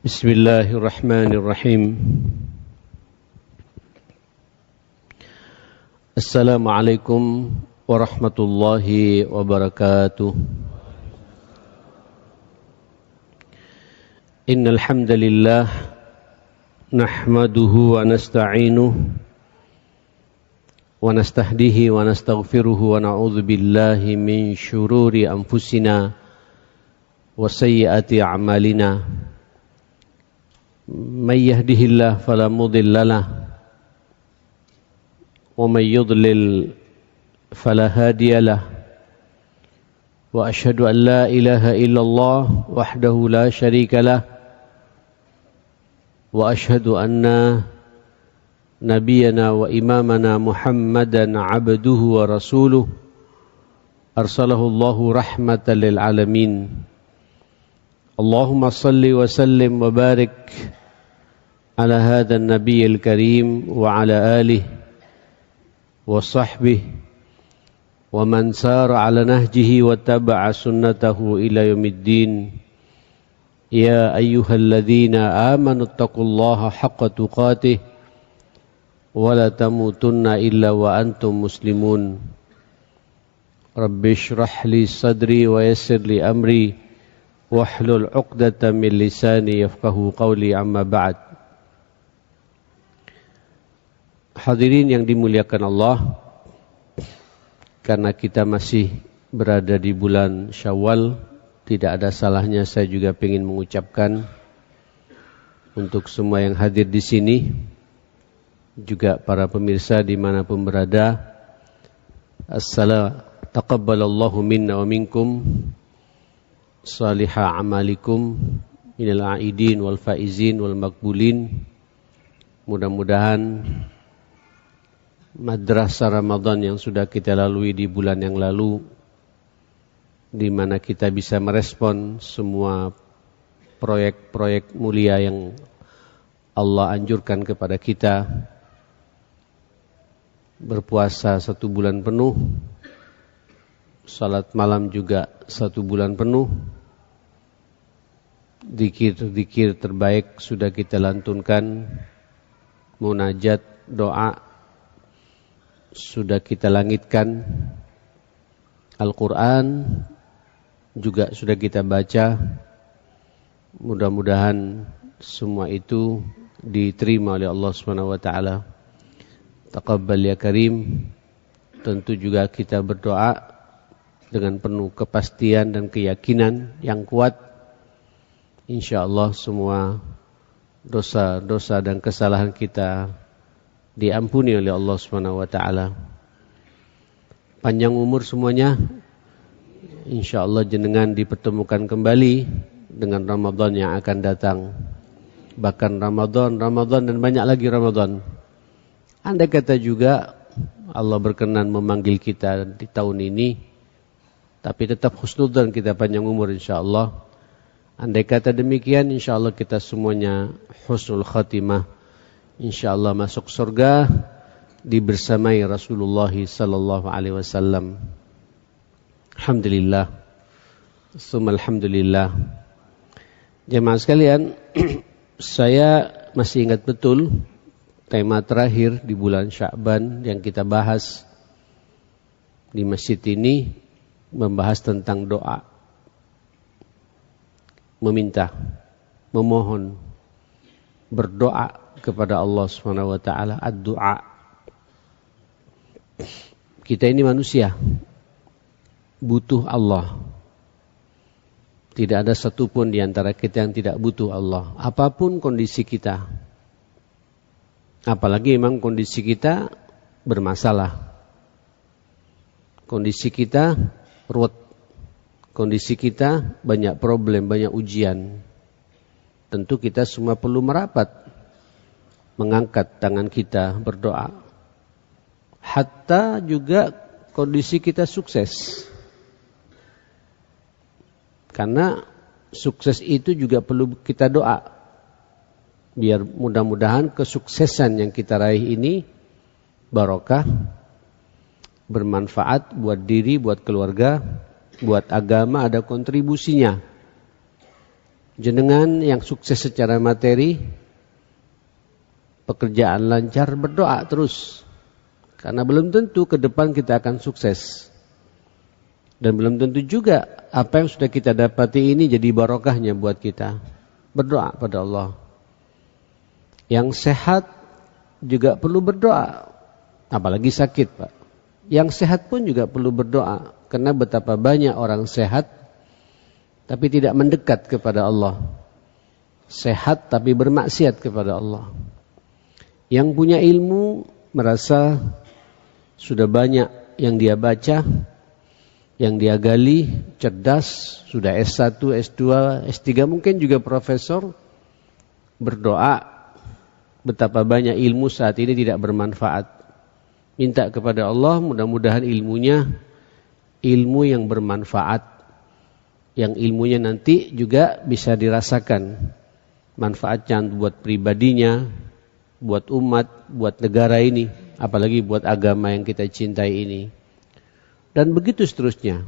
Bismillahirrahmanirrahim. Assalamualaikum warahmatullahi wabarakatuh. Innal hamdalillah nahmaduhu wa nasta'inuhu wa nastahdihi wa nastaghfiruhu wa na'udzu billahi min syururi anfusina wa sayyiati a'malina. Man yahdihillahu fala mudilla lahu wa man yudlil fala hadiya lahu wa asyhadu an la ilaha illallah wahdahu la syarika lahu wa asyhadu anna nabiyyana wa imamana Muhammadan abduhu wa rasuluh arsalahu Allahu rahmatan lil alamin. Allahumma salli wa sallim wa barik ala hadha an-nabiyil karim wa ala alihi wa sahbihi wa man sara ala nahjihi wa taba'a sunnatahu ila yaumiddin. Ya ayyuhalladzina amanu taqullaha haqqa tuqatih wa la tamutunna illa wa antum muslimun. Rabbi shrah li sadri wa yassir li amri wahlul 'uqdatam min lisani yafqahu qawli, amma ba'd. Hadirin yang dimuliakan Allah, karena kita masih berada di bulan Syawal, tidak ada salahnya saya juga ingin mengucapkan untuk semua yang hadir di sini, juga para pemirsa dimanapun berada, assalamu taqabbalallahu minna wa minkum salihah amalikum minal aidin wal faizin wal makbulin. Mudah-mudahan madrasah Ramadan yang sudah kita lalui di bulan yang lalu, di mana kita bisa merespon semua proyek-proyek mulia yang Allah anjurkan kepada kita, berpuasa 1 bulan penuh, salat malam juga 1 bulan penuh, zikir-zikir terbaik sudah kita lantunkan, munajat, doa sudah kita langitkan, Al-Quran juga sudah kita baca. Mudah-mudahan semua itu diterima oleh Allah Subhanahu wa taala. Taqabbal ya Karim. Tentu juga kita berdoa dengan penuh kepastian dan keyakinan yang kuat, insyaallah semua dosa-dosa dan kesalahan kita diampuni oleh Allah Subhanahu wa taala. Panjang umur semuanya. Insyaallah jenengan dipertemukan kembali dengan Ramadan yang akan datang. Bahkan Ramadan dan banyak lagi Ramadan. Andai kata juga Allah berkenan memanggil kita di tahun ini, tapi tetap husnudzan kita panjang umur insyaallah. Andai kata demikian, insyaallah kita semuanya husnul khatimah. InsyaAllah masuk surga dibersamai Rasulullah sallallahu alaihi wasallam. Alhamdulillah. Summa alhamdulillah. Jemaah sekalian, saya masih ingat betul tema terakhir di bulan Sya'ban yang kita bahas di masjid ini, membahas tentang doa. Meminta, memohon, berdoa kepada Allah Subhanahu wa taala, ad-du'a. Kita ini manusia, butuh Allah. Tidak ada satupun di antara kita yang tidak butuh Allah, apapun kondisi kita. Apalagi memang kondisi kita bermasalah. Kondisi kita ruwet. Kondisi kita banyak problem, banyak ujian. Tentu kita semua perlu merapat, mengangkat tangan kita berdoa. Hatta juga kondisi kita sukses. Karena sukses itu juga perlu kita doa. Biar mudah-mudahan kesuksesan yang kita raih ini barokah, bermanfaat buat diri, buat keluarga, buat agama, ada kontribusinya. Jenengan yang sukses secara materi, pekerjaan lancar, berdoa terus. Karena belum tentu ke depan kita akan sukses. Dan belum tentu juga apa yang sudah kita dapati ini jadi barokahnya buat kita. Berdoa pada Allah. Yang sehat juga perlu berdoa. Apalagi sakit, Pak. Yang sehat pun juga perlu berdoa. Karena betapa banyak orang sehat tapi tidak mendekat kepada Allah. Sehat tapi bermaksiat kepada Allah. Yang punya ilmu merasa sudah banyak yang dia baca, yang dia gali, cerdas, sudah S1, S2, S3, mungkin juga profesor, berdoa betapa banyak ilmu saat ini tidak bermanfaat. Minta kepada Allah mudah-mudahan ilmunya ilmu yang bermanfaat. Yang ilmunya nanti juga bisa dirasakan manfaatnya buat pribadinya, buat umat, buat negara ini, apalagi buat agama yang kita cintai ini. Dan begitu seterusnya.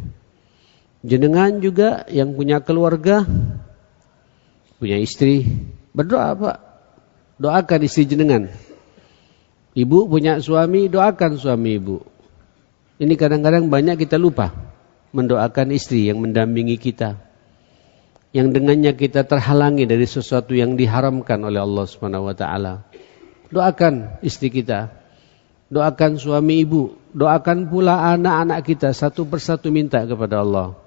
Jenengan juga yang punya keluarga, punya istri, berdoa Pak. Doakan istri jenengan. Ibu punya suami, doakan suami ibu. Ini kadang-kadang banyak kita lupa mendoakan istri yang mendampingi kita, yang dengannya kita terhalangi dari sesuatu yang diharamkan oleh Allah Subhanahu wa taala. Doakan istri kita, doakan suami ibu, doakan pula anak-anak kita, satu persatu minta kepada Allah.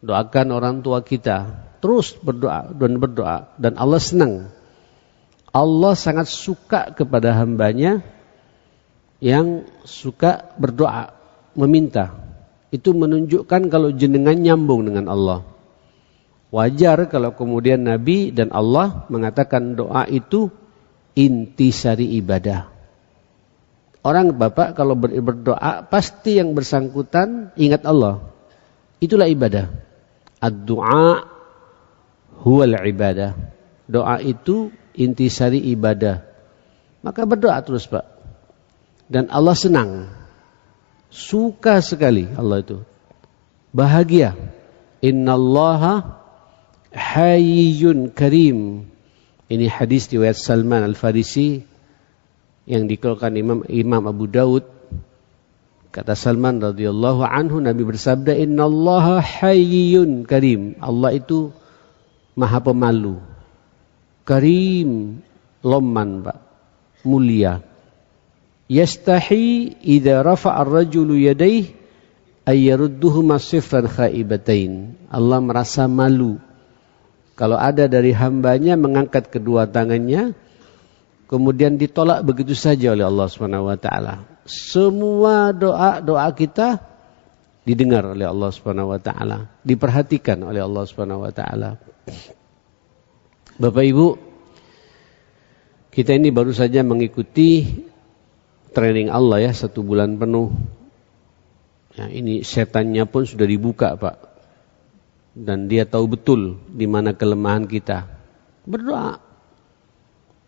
Doakan orang tua kita, terus berdoa dan berdoa, dan Allah senang. Allah sangat suka kepada hambanya yang suka berdoa, meminta. Itu menunjukkan kalau jenengan nyambung dengan Allah. Wajar kalau kemudian Nabi dan Allah mengatakan doa itu intisari ibadah. Orang Bapak kalau berdoa pasti yang bersangkutan ingat Allah. Itulah ibadah. Ad-du'a huwal ibadah. Doa itu intisari ibadah. Maka berdoa terus Pak. Dan Allah senang. Suka sekali Allah itu. Bahagia. Innallaha hayyun karim. Ini hadis riwayat Salman Al-Farisi yang dikeluarkan Imam Abu Daud. Kata Salman radhiyallahu anhu, Nabi bersabda, Innallaha hayyun karim. Allah itu maha pemalu. Karim, loman Pak, mulia. Yastahi idza rafa'a ar-rajulu yadayhi ay yarudduhuma sifran khaibatain. Allah merasa malu kalau ada dari hambanya mengangkat kedua tangannya kemudian ditolak begitu saja oleh Allah Subhanahu wa taala. Semua doa kita didengar oleh Allah Subhanahu wa taala, diperhatikan oleh Allah Subhanahu wa taala. Bapak Ibu, kita ini baru saja mengikuti training Allah ya 1 bulan penuh. Ya, ini setannya pun sudah dibuka Pak. Dan dia tahu betul di mana kelemahan kita. Berdoa.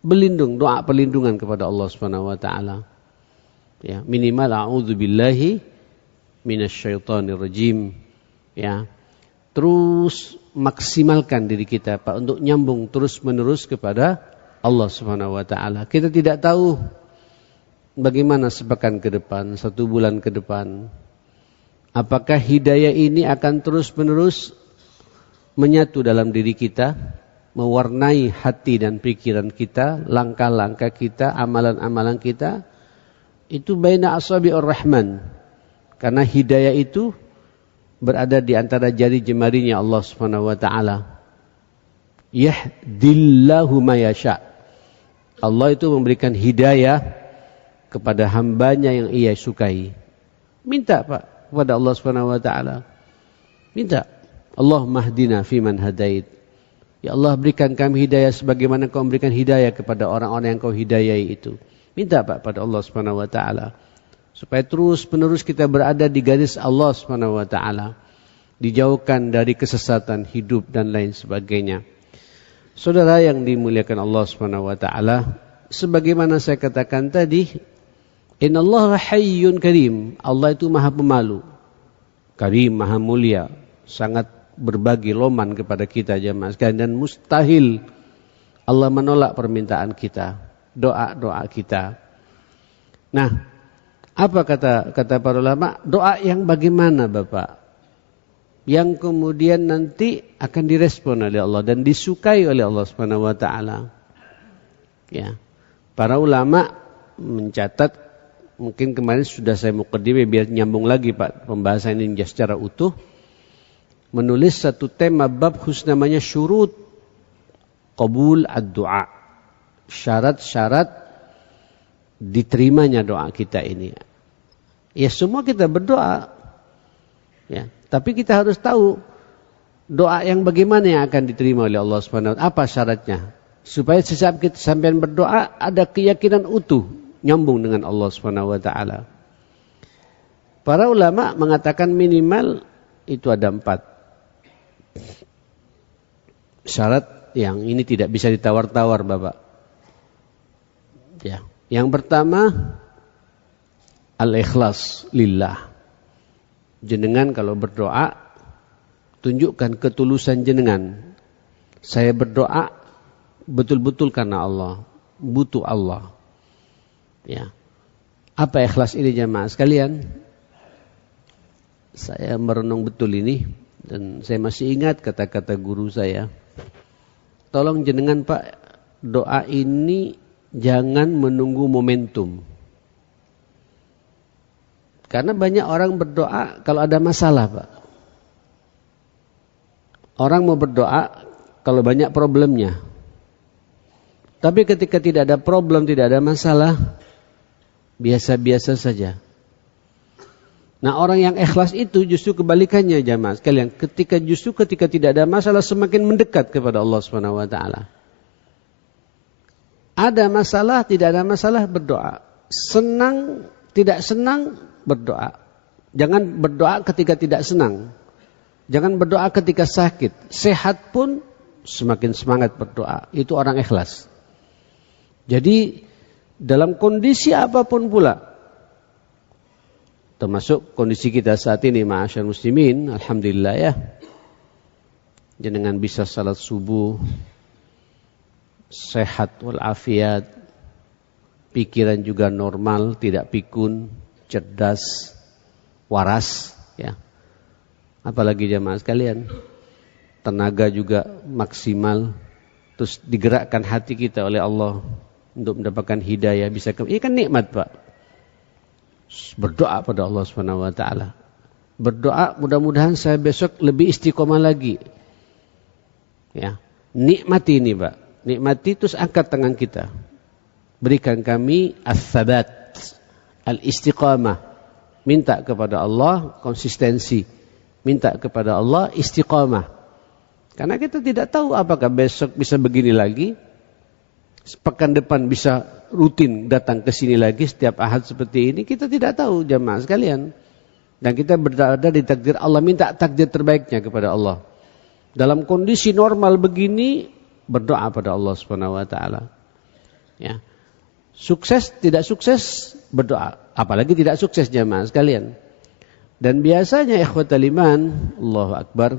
Berlindung, doa perlindungan kepada Allah Subhanahu wa taala. Ya, minimal a'udzubillahi minasyaitonir rajim. Ya. Terus maksimalkan diri kita Pak untuk nyambung terus-menerus kepada Allah Subhanahu wa taala. Kita tidak tahu bagaimana sepekan ke depan, 1 bulan ke depan. Apakah hidayah ini akan terus-menerus menyatu dalam diri kita, mewarnai hati dan pikiran kita, langkah-langkah kita, amalan-amalan kita. Itu baina asabi'ur rahman. Karena hidayah itu berada di antara jari jemarinya Allah Subhanahu wa taala. Yahdillahu ma yasha. Allah itu memberikan hidayah kepada hambanya yang ia sukai. Minta Pak kepada Allah Subhanahu wa taala. Minta, Allah mahdina fiman hadait. Ya Allah, berikan kami hidayah sebagaimana Kau memberikan hidayah kepada orang-orang yang Kau hidayai itu. Minta Pak pada Allah Subhanahu wa taala supaya terus-menerus kita berada di garis Allah Subhanahu wa taala, dijauhkan dari kesesatan hidup dan lain sebagainya. Saudara yang dimuliakan Allah Subhanahu wa taala, sebagaimana saya katakan tadi, Innallaha hayyun karim. Allah itu maha pemalu. Karim, maha mulia, sangat berbagi loman kepada kita jemaah sekalian, dan mustahil Allah menolak permintaan kita, doa-doa kita. Nah, apa kata para ulama? Doa yang bagaimana Bapak? Yang kemudian nanti akan direspon oleh Allah dan disukai oleh Allah Subhanahu wa taala. Ya. Para ulama mencatat, mungkin kemarin sudah saya muqaddimah biar nyambung lagi Pak pembahasan ini secara utuh. Menulis satu tema bab khusus namanya syurut qabul ad-du'a. Syarat-syarat diterimanya doa kita ini. Ya semua kita berdoa. Ya, tapi kita harus tahu doa yang bagaimana yang akan diterima oleh Allah Subhanahu wa taala. Apa syaratnya? Supaya setiap kita sampai berdoa ada keyakinan utuh nyambung dengan Allah Subhanahu wa taala. Para ulama mengatakan minimal itu ada 4 syarat yang ini tidak bisa ditawar-tawar Bapak. Ya. Yang pertama al-ikhlas lillah. Jenengan kalau berdoa tunjukkan ketulusan jenengan. Saya berdoa betul-betul karena Allah, butuh Allah. Ya. Apa ikhlas ini jemaah sekalian? Saya merenung betul ini dan saya masih ingat kata-kata guru saya. Tolong jenengan Pak, doa ini jangan menunggu momentum. Karena banyak orang berdoa kalau ada masalah Pak. Orang mau berdoa kalau banyak problemnya. Tapi ketika tidak ada problem, tidak ada masalah, biasa-biasa saja. Nah orang yang ikhlas itu justru kebalikannya jamaah sekalian. Ketika tidak ada masalah semakin mendekat kepada Allah Subhanahu wa taala. Ada masalah, tidak ada masalah berdoa. Senang, tidak senang berdoa. Jangan berdoa ketika tidak senang. Jangan berdoa ketika sakit. Sehat pun semakin semangat berdoa. Itu orang ikhlas. Jadi dalam kondisi apapun pula, termasuk kondisi kita saat ini ma'asyar muslimin, alhamdulillah ya. Jenengan bisa salat subuh, sehat walafiat, pikiran juga normal, tidak pikun, cerdas, waras ya. Apalagi jamaah sekalian, tenaga juga maksimal, terus digerakkan hati kita oleh Allah untuk mendapatkan hidayah, bisa ini kan nikmat Pak. Berdoa pada Allah Subhanahu wa taala. Berdoa mudah-mudahan saya besok lebih istiqomah lagi. Ya, nikmati ini, Pak. Nikmati terus angkat tangan kita. Berikan kami as-sabat, al-istiqamah. Minta kepada Allah konsistensi. Minta kepada Allah istiqamah. Karena kita tidak tahu apakah besok bisa begini lagi. Pekan depan bisa rutin datang ke sini lagi setiap ahad seperti ini, kita tidak tahu jamaah sekalian. Dan kita berada di takdir Allah, minta takdir terbaiknya kepada Allah. Dalam kondisi normal begini, berdoa pada Allah Subhanahu wa taala. Ya. Sukses tidak sukses berdoa, apalagi tidak sukses jamaah sekalian. Dan biasanya ikhwatal iman, Allahu akbar.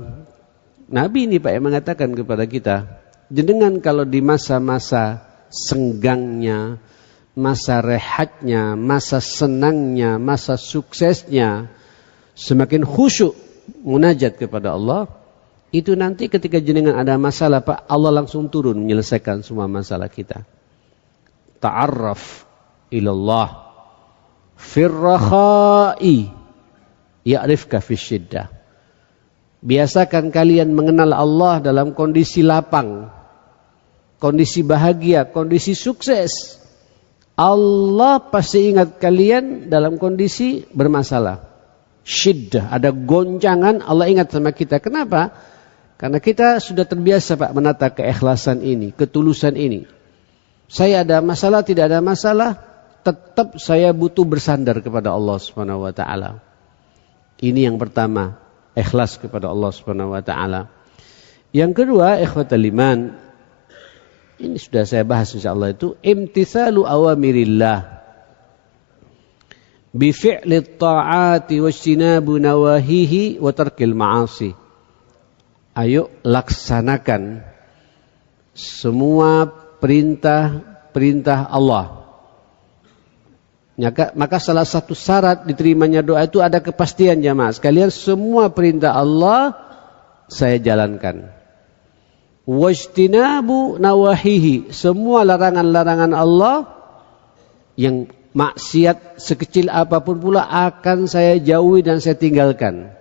Nabi ini Pak yang mengatakan kepada kita, jenengan kalau di masa-masa senggangnya, masa rehatnya, masa senangnya, masa suksesnya, semakin khusyuk munajat kepada Allah, itu nanti ketika jenengan ada masalah Pak, Allah langsung turun menyelesaikan semua masalah kita. Ta'arraf ilallah firrakhai ya'rifka fisyiddah. Biasakan kalian mengenal Allah dalam kondisi lapang, kondisi bahagia, kondisi sukses. Allah pasti ingat kalian dalam kondisi bermasalah. Syiddah, ada goncangan, Allah ingat sama kita. Kenapa? Karena kita sudah terbiasa Pak menata keikhlasan ini, ketulusan ini. Saya ada masalah, tidak ada masalah, tetap saya butuh bersandar kepada Allah Subhanahu wa taala. Ini yang pertama, ikhlas kepada Allah Subhanahu wa taala. Yang kedua, ikhwatal iman, ini sudah saya bahas insyaallah, itu imtithalu awamirillah bi fi'li ta'ati wa ijtinabu nawahihi wa tarkil ma'asi. ayo laksanakan semua perintah Allah. Maka salah satu syarat diterimanya doa itu ada kepastian jamaah sekalian, semua perintah Allah saya jalankan. Wajtinabu nawahihi, semua larangan-larangan Allah yang maksiat sekecil apapun pula akan saya jauhi dan saya tinggalkan.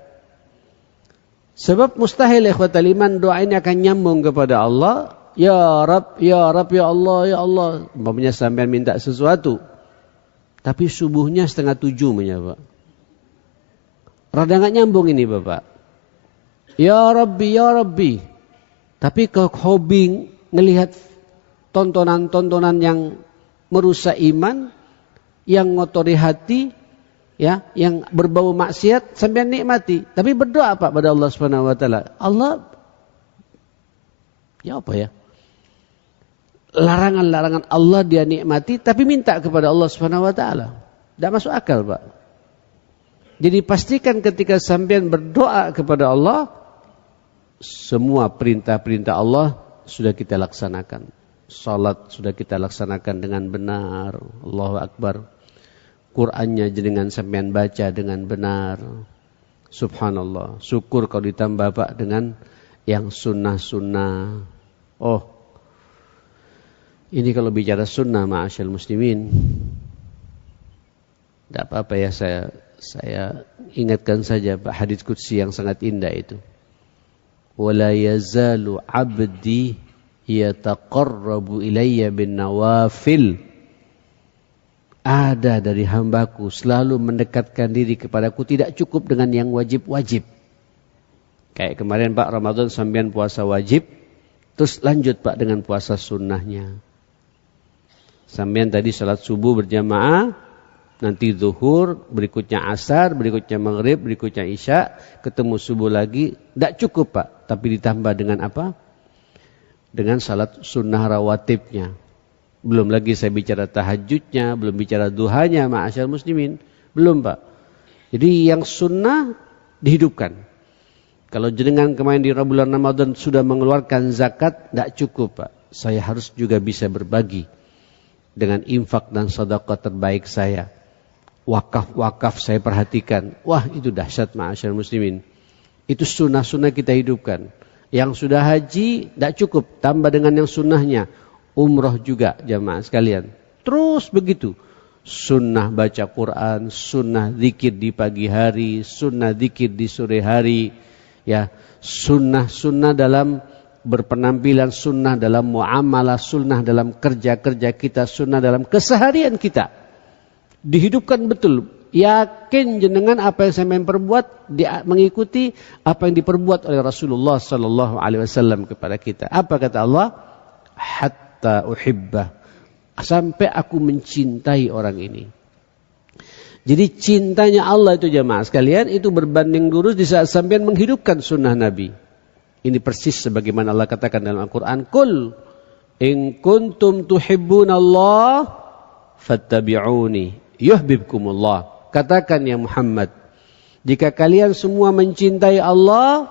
Sebab mustahil ikhwatal iman doa ini akan nyambung kepada Allah. Ya Rabb, ya Rabb, ya Allah, ya Allah. Umpamanya sampean minta sesuatu, tapi subuhnya 6:30 Pak. Rada nggak nyambung ini Bapak. Ya Rabbi, ya Rabbi. Tapi kalau hobi ngelihat tontonan-tontonan yang merusak iman, yang ngotori hati, ya, yang berbau maksiat, sampai nikmati. Tapi berdoa Pak pada Allah Subhanahu wa taala. Allah ya apa ya? Larangan-larangan Allah dia nikmati tapi minta kepada Allah Subhanahu wa taala. Tidak masuk akal, Pak. Jadi pastikan ketika sampean berdoa kepada Allah, semua perintah-perintah Allah sudah kita laksanakan. Salat sudah kita laksanakan dengan benar. Allahu Akbar. Qur'annya jenengan sampean baca dengan benar. Subhanallah. Syukur kalau ditambah Pak dengan yang sunnah-sunnah. Oh, ini kalau bicara sunnah ma'asyal muslimin, tidak apa-apa ya, saya ingatkan saja Pak hadits qudsi yang sangat indah itu. Wala yazalu abdi yataqarrabu ilayya bin nawafil. Ada dari hambaku selalu mendekatkan diri kepadaku, tidak cukup dengan yang wajib-wajib. Kayak kemarin Pak Ramadan sampean puasa wajib, terus lanjut Pak dengan puasa sunnahnya. Sampean tadi salat subuh berjamaah, nanti zuhur, berikutnya asar, berikutnya maghrib, berikutnya isya, ketemu subuh lagi. Tidak cukup Pak, tapi ditambah dengan apa? Dengan salat sunnah rawatibnya. Belum lagi saya bicara tahajudnya, belum bicara duhanya, ma'asyar muslimin. Belum Pak. Jadi yang sunnah dihidupkan. Kalau jenengan kemarin di bulan Ramadan sudah mengeluarkan zakat, tidak cukup Pak. Saya harus juga bisa berbagi dengan infak dan sedekah terbaik saya. Wakaf-wakaf saya perhatikan. Wah, itu dahsyat ma'asyar muslimin. Itu sunnah-sunnah kita hidupkan. Yang sudah haji tidak cukup, tambah dengan yang sunnahnya. Umroh juga jamaah sekalian. Terus begitu. Sunnah baca Quran, sunnah zikir di pagi hari, sunnah zikir di sore hari. Ya, sunnah-sunnah dalam berpenampilan, sunnah dalam muamalah, sunnah dalam kerja-kerja kita, sunnah dalam keseharian kita. Dihidupkan betul. Yakin jenengan apa yang saya perbuat mengikuti apa yang diperbuat oleh Rasulullah sallallahu alaihi wasallam kepada kita. Apa kata Allah? Hatta uhibbah, sampai aku mencintai orang ini. Jadi cintanya Allah itu jamaah sekalian itu berbanding lurus di saat sampean menghidupkan sunnah Nabi. Ini persis sebagaimana Allah katakan dalam Al-Quran, Qul in kuntum tuhibbunallah fattabi'uni yuhibbukumullah. Katakan ya Muhammad, jika kalian semua mencintai Allah,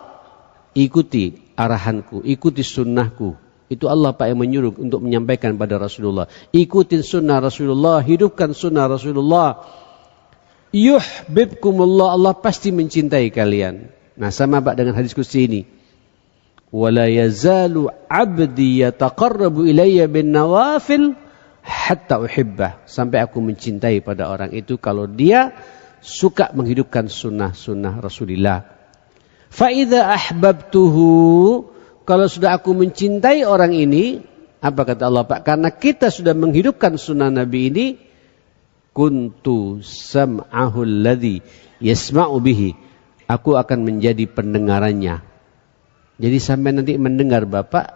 ikuti arahanku, ikuti sunnahku. Itu Allah Pak yang menyuruh untuk menyampaikan pada Rasulullah. Ikutin sunnah Rasulullah, hidupkan sunnah Rasulullah. Yuhibbukumullah, Allah pasti mencintai kalian. Nah sama Pak dengan hadis qudsi ini. Wala yazalu abdi yataqarrabu ilayya bin nawafil hatta uhibbah. Sampai aku mencintai pada orang itu kalau dia suka menghidupkan sunnah-sunnah Rasulullah. Fa idza ahbabtuhu, kalau sudah aku mencintai orang ini, apa kata Allah Pak? Karena kita sudah menghidupkan sunnah Nabi ini, kuntu sam'ahul ladzi yasma'u bihi. Aku akan menjadi pendengarannya. Jadi sampai nanti mendengar Bapak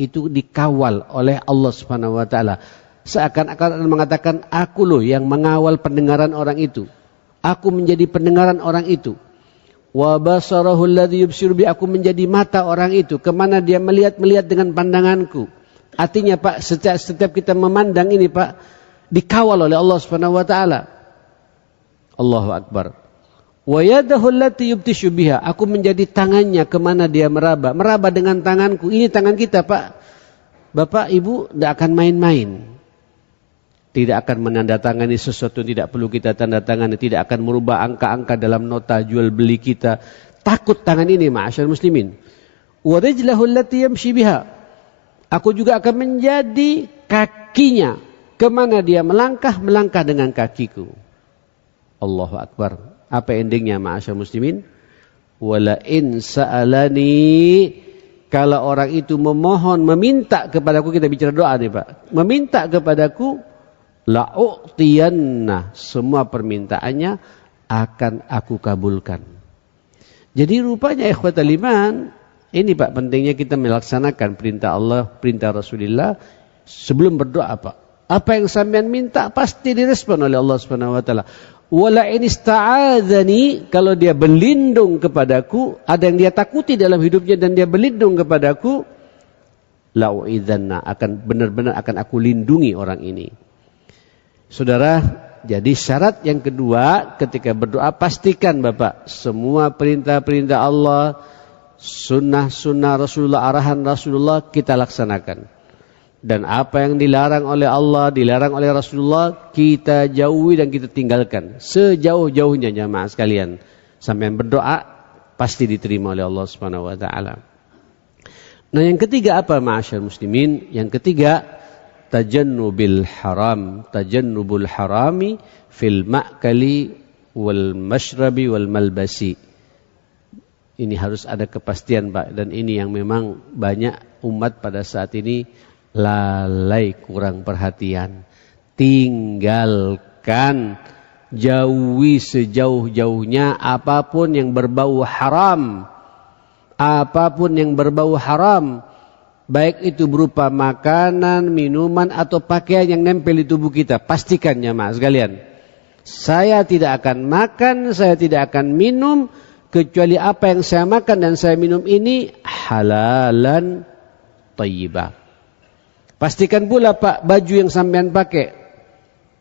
itu dikawal oleh Allah Subhanahu wa taala. Seakan-akan mengatakan aku loh yang mengawal pendengaran orang itu. Aku menjadi pendengaran orang itu. Wa basarahu alladhi yubsiru bi, aku menjadi mata orang itu, kemana dia melihat dengan pandanganku. Artinya Pak, setiap kita memandang ini Pak dikawal oleh Allah Subhanahu wa taala. Allahu Akbar. Wa yadahu allati yubtishu biha. Aku menjadi tangannya kemana dia meraba. Meraba dengan tanganku. Ini tangan kita, Pak. Bapak, Ibu tidak akan main-main. Tidak akan menandatangani sesuatu yang tidak perlu kita tandatangani. Tidak akan merubah angka-angka dalam nota jual beli kita. Takut tangan ini, ma'asyar muslimin. Wa rijlahu allati yamshi biha. Aku juga akan menjadi kakinya. Kemana dia melangkah, melangkah dengan kakiku. Allahu Akbar. Apa endingnya, ma'asyar muslimin? Wala in sa'alani. Kalau orang itu memohon, meminta kepadaku, kita bicara doa nih Pak. Meminta kepadaku, la'u'tiyanna. Semua permintaannya akan aku kabulkan. Jadi rupanya ikhwatal iman, ini Pak pentingnya kita melaksanakan perintah Allah, perintah Rasulullah sebelum berdoa Pak. Apa yang sampean minta pasti direspon oleh Allah Subhanahu wa taala. Wala in ista'adzani, kalau dia berlindung kepadaku, ada yang dia takuti dalam hidupnya dan dia berlindung kepadaku, la'u'idzanna, akan benar-benar akan aku lindungi orang ini. Saudara, jadi syarat yang kedua ketika berdoa pastikan Bapak semua perintah-perintah Allah, sunnah-sunnah Rasulullah, arahan Rasulullah kita laksanakan. Dan apa yang dilarang oleh Allah, dilarang oleh Rasulullah, kita jauhi dan kita tinggalkan. Sejauh-jauhnya jamaah sekalian. Sampai berdoa, pasti diterima oleh Allah Subhanahu wa ta'ala. Nah yang ketiga apa ma'asyar muslimin? Yang ketiga, tajannubil haram. Tajannubul harami fil ma'kali wal mashrabi wal malbasi. Ini harus ada kepastian Pak. Dan ini yang memang banyak umat pada saat ini lalai, kurang perhatian. Tinggalkan, jauhi sejauh-jauhnya apapun yang berbau haram. Apapun yang berbau haram, baik itu berupa makanan, minuman atau pakaian yang nempel di tubuh kita. Pastikan jamaah sekalian, saya tidak akan makan, saya tidak akan minum kecuali apa yang saya makan dan saya minum ini halalan thayyibah. Pastikan pula Pak, baju yang sampean pakai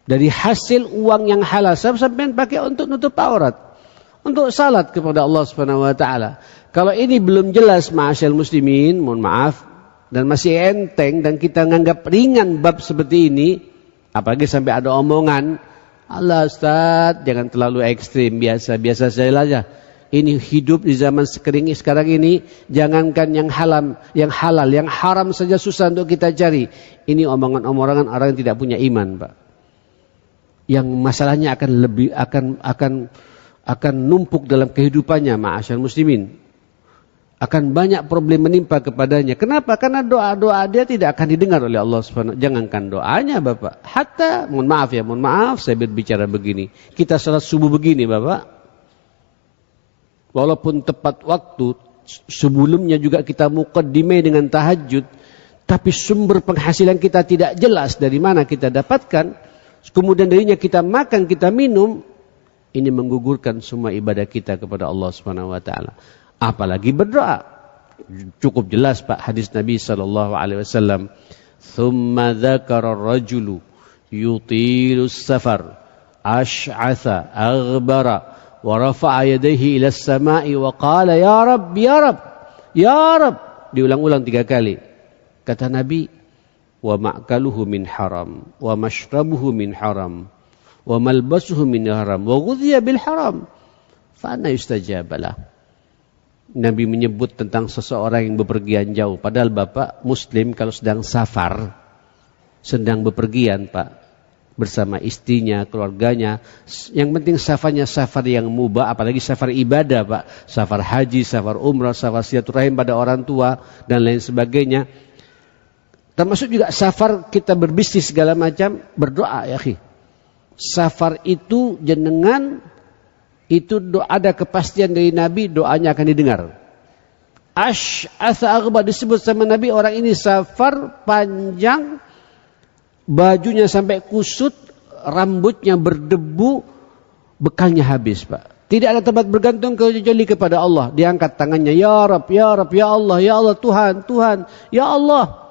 dari hasil uang yang halal, sampean pakai untuk nutup aurat, untuk salat kepada Allah Subhanahu wa taala. Kalau ini belum jelas ma'asyal muslimin, mohon maaf, dan masih enteng dan kita menganggap ringan bab seperti ini, apalagi sampai ada omongan, Allah Ustaz, jangan terlalu ekstrim, biasa-biasa saja. Ini hidup di zaman sekarang ini, jangankan yang halal, yang haram saja susah untuk kita cari. Ini omongan-omongan orang yang tidak punya iman, Pak. Yang masalahnya akan numpuk dalam kehidupannya, ma'asyar muslimin. Akan banyak problem menimpa kepadanya. Kenapa? Karena doa-doa dia tidak akan didengar oleh Allah Subhanahu. Jangankan doanya, Bapak. Hatta, mohon maaf, saya berbicara begini. Kita salat subuh begini, Bapak. Walaupun tepat waktu, sebelumnya juga kita muqaddimah dengan tahajud, tapi sumber penghasilan kita tidak jelas dari mana kita dapatkan, kemudian darinya kita makan, kita minum, ini menggugurkan semua ibadah kita kepada Allah Subhanahu wa taala. Apalagi berdoa. Cukup jelas Pak hadis Nabi sallallahu alaihi wasallam, "Tsumma dzakara ar-rajulu yutilu as-safar ash'atha aghbara wa rafa'a yadayhi ila as-sama'i wa qala ya Rabb ya Rabb ya Rabb." Diulang-ulang 3 kali. Kata Nabi, "Wa ma'kaluhu min haram wa mashrabuhu min haram wa malbasuhu min haram wa ghudhiya bil haram fa anna yustajabalah." Nabi menyebut tentang seseorang yang bepergian jauh. Padahal Bapak Muslim kalau sedang safar, sedang bepergian Pak, bersama istrinya, keluarganya. Yang penting safarnya safar yang mubah, apalagi safar ibadah Pak. Safar haji, safar umrah, safar silaturahim pada orang tua, dan lain sebagainya. Termasuk juga safar kita berbisnis segala macam, berdoa ya akhi. Safar itu jenengan, itu ada kepastian dari Nabi, doanya akan didengar. Ash'atha aghbar, disebut sama Nabi, orang ini safar panjang, bajunya sampai kusut, rambutnya berdebu, bekalnya habis Pak. Tidak ada tempat bergantung kecuali kepada Allah. Diangkat tangannya, ya Rabb, ya Rabb, ya Allah, ya Allah, Tuhan, Tuhan, ya Allah.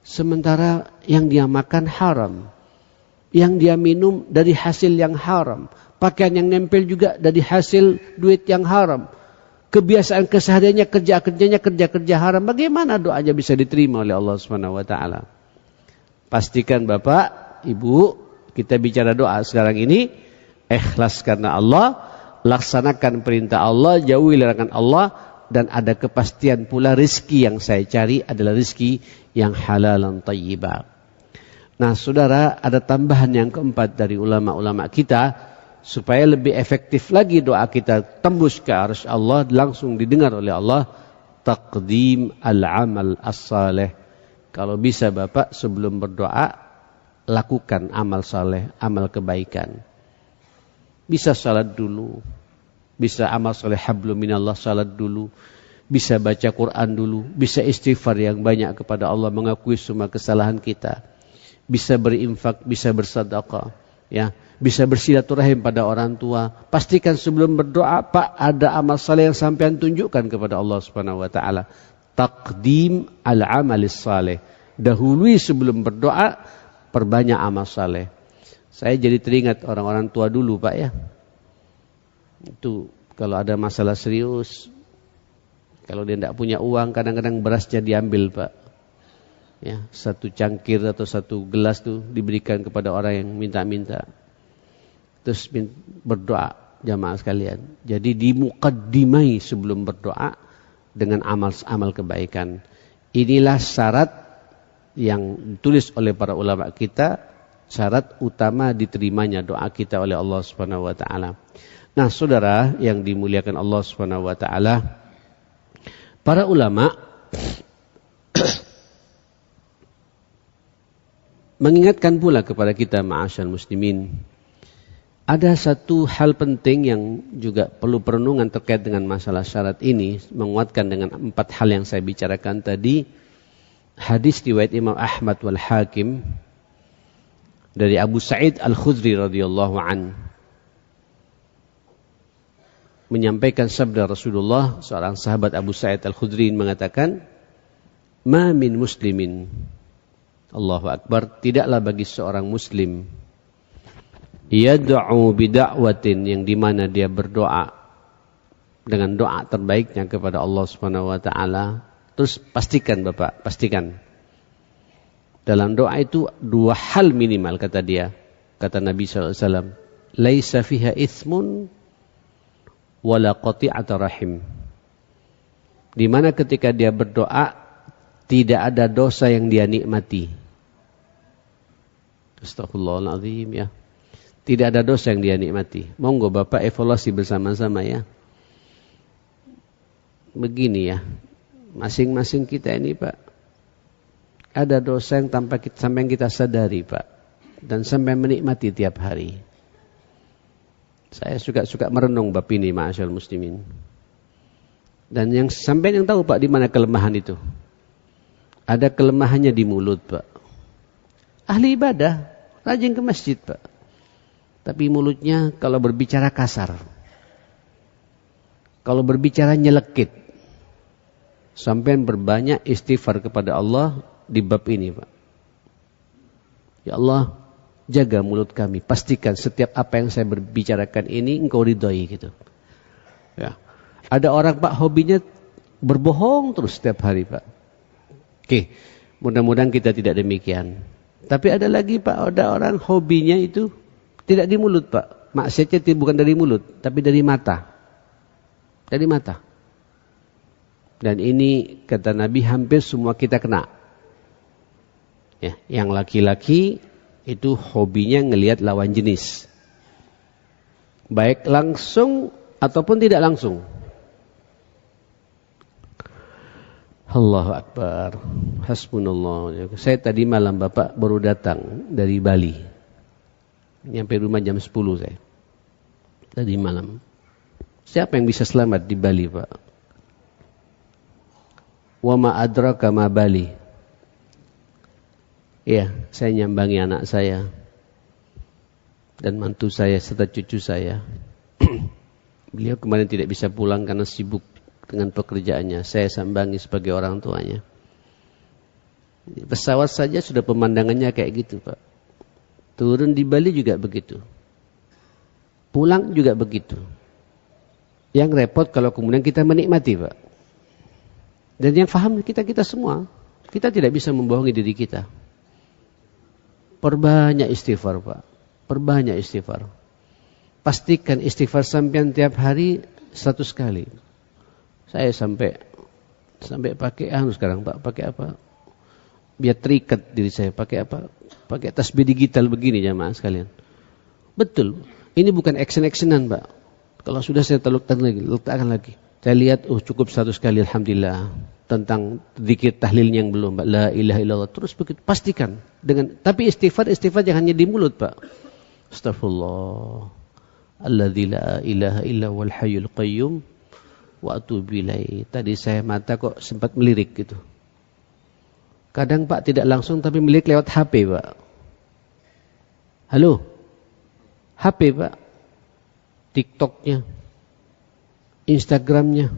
Sementara yang dia makan haram, yang dia minum dari hasil yang haram. Pakaian yang nempel juga dari hasil duit yang haram. Kebiasaan kesehariannya kerja haram. Bagaimana doanya bisa diterima oleh Allah Subhanahu wa taala? Pastikan Bapak, Ibu, kita bicara doa sekarang ini ikhlas karena Allah, laksanakan perintah Allah, jauhi larangan Allah, dan ada kepastian pula rizki yang saya cari adalah rizki yang halalan thayyibah. Nah, saudara, ada tambahan yang keempat dari ulama-ulama kita supaya lebih efektif lagi doa kita tembus ke arsy Allah, langsung didengar oleh Allah, taqdim al-amal as-salih. Kalau bisa Bapak sebelum berdoa lakukan amal saleh, amal kebaikan. Bisa salat dulu, bisa amal saleh hablum minallah, salat dulu, bisa baca Quran dulu, bisa istighfar yang banyak kepada Allah, mengakui semua kesalahan kita, bisa berinfak, bisa bersedekah, ya, bisa bersilaturahim pada orang tua. Pastikan sebelum berdoa, Pak, ada amal saleh yang sampean tunjukkan kepada Allah Subhanahu wa taala. Taqdim al-amalis saleh. Dahului sebelum berdoa, perbanyak amal saleh. Saya jadi teringat orang-orang tua dulu, Pak, ya. Itu kalau ada masalah serius, kalau dia tidak punya uang, kadang-kadang berasnya diambil, Pak. Ya, satu cangkir atau satu gelas tuh diberikan kepada orang yang minta-minta. Terus berdoa, jamaah sekalian. Jadi dimuqaddimai sebelum berdoa dengan amal kebaikan. Inilah syarat yang ditulis oleh para ulama kita, syarat utama diterimanya doa kita oleh Allah Subhanahu wa taala. Nah, saudara yang dimuliakan Allah Subhanahu wa taala, para ulama mengingatkan pula kepada kita ma'asyal muslimin, ada satu hal penting yang juga perlu perenungan terkait dengan masalah syarat ini, menguatkan dengan 4 hal yang saya bicarakan tadi. Hadis riwayat Imam Ahmad wal Hakim dari Abu Sa'id Al-Khudri radhiyallahu an menyampaikan sabda Rasulullah, seorang sahabat Abu Sa'id Al-Khudri mengatakan, "Ma min muslimin," Allahu Akbar, tidaklah bagi seorang muslim yad'u bida'watin, yang dimana dia berdoa dengan doa terbaiknya kepada Allah Subhanahu wa taala. Terus pastikan Bapak, pastikan dalam doa itu 2 hal minimal, kata dia, kata Nabi SAW, laisa fiha itsmun wala qati'atu rahim, di mana ketika dia berdoa tidak ada dosa yang dia nikmati. Astagfirullahaladzim, ya. Tidak ada dosa yang dia nikmati. Monggo Bapak evaluasi bersama-sama, ya. Begini, ya. Masing-masing kita ini, Pak, ada dosa yang sampai kita sadari, Pak, dan sampai menikmati tiap hari. Saya suka merenung bab ini, ma'asyal muslimin. Dan yang sampai yang tahu, Pak, di mana kelemahan itu? Ada kelemahannya di mulut, Pak. Ahli ibadah, rajin ke masjid, Pak. Tapi mulutnya kalau berbicara kasar. Kalau berbicara nyelekit. Sampai berbanyak istighfar kepada Allah di bab ini, Pak. Ya Allah, jaga mulut kami. Pastikan setiap apa yang saya berbicarakan ini Engkau ridhoi, gitu. Ya. Ada orang, Pak, hobinya berbohong terus setiap hari, Pak. Oke, mudah-mudahan kita tidak demikian. Tapi ada lagi, Pak, ada orang hobinya itu tidak di mulut, Pak. Maksiatnya bukan dari mulut, tapi dari mata. Dari mata. Dan ini kata Nabi hampir semua kita kena. Ya, yang laki-laki itu hobinya ngelihat lawan jenis. Baik langsung ataupun tidak langsung. Allahu Akbar. Hasbunallah. Saya tadi malam, Bapak, baru datang dari Bali. Nyampe rumah jam 10 saya. Tadi malam. Siapa yang bisa selamat di Bali, Pak? Wa ma adraka ma Bali. Ya, saya nyambangi anak saya dan mantu saya serta cucu saya. Beliau kemarin tidak bisa pulang karena sibuk dengan pekerjaannya. Saya sambangi sebagai orang tuanya. Pesawat saja sudah pemandangannya kayak gitu, Pak. Turun di Bali juga begitu. Pulang juga begitu. Yang repot kalau kemudian kita menikmati, Pak. Dan yang paham kita semua. Kita tidak bisa membohongi diri kita. Perbanyak istighfar, Pak. Perbanyak istighfar. Pastikan istighfar sampean tiap hari 100 kali. Saya sampai pakai sekarang, Pak. Pakai apa? Biar terikat diri saya. Pakai apa? Pakai tasbih digital begini jamaah sekalian. Betul. Ini bukan action-actionan, Pak. Kalau sudah saya letakkan lagi. Saya lihat, cukup 100 kali, alhamdulillah. Tentang zikir tahlilnya yang belum, Pak. La ilaha illallah. Terus begitu. Pastikan. Tapi istighfar jangan hanya di mulut, Pak. Astaghfirullah. Alladzi la ilaha illa wal hayyul qayyum. Wa atubu ilaih. Tadi saya mata kok sempat melirik gitu. Kadang Pak tidak langsung tapi melirik lewat HP, Pak. Halo? HP, Pak. TikToknya. Instagramnya.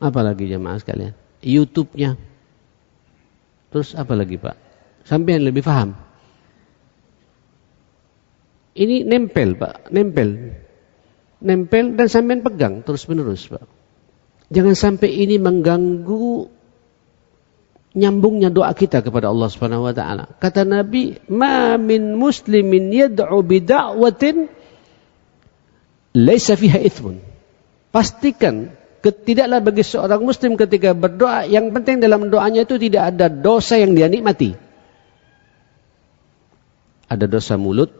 Apalagi jemaah sekalian? YouTube-nya. Terus apa lagi, Pak? Sampai yang lebih paham. Ini nempel, Pak. Nempel dan sampai pegang terus-menerus, Pak. Jangan sampai ini mengganggu nyambungnya doa kita kepada Allah Subhanahu wa taala. Kata Nabi, "Ma min muslimin yad'u bi da'watin laisa fiha itsmun." Pastikan tidaklah bagi seorang muslim ketika berdoa, yang penting dalam doanya itu tidak ada dosa yang dia nikmati. Ada dosa mulut,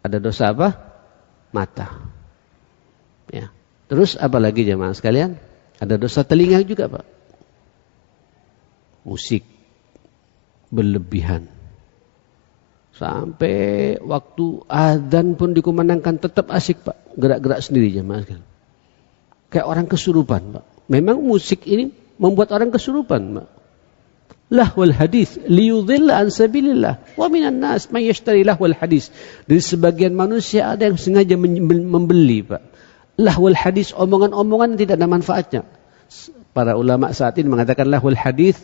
ada dosa apa? Mata. Ya. Terus apa lagi jemaah sekalian? Ada dosa telinga juga, Pak. Musik berlebihan. Sampai waktu azan pun dikumandangkan tetap asik, Pak. Gerak-gerak sendiri jemaah sekalian. Kayak orang kesurupan, Pak. Memang musik ini membuat orang kesurupan, Pak. Lahwal hadis liyudhilla an sabilillah wa minan nas may yashtari lahwal hadis. Dari sebagian manusia ada yang sengaja membeli, Pak. Lahwal hadis, omongan-omongan tidak ada manfaatnya. Para ulama saat ini mengatakan lahwal hadis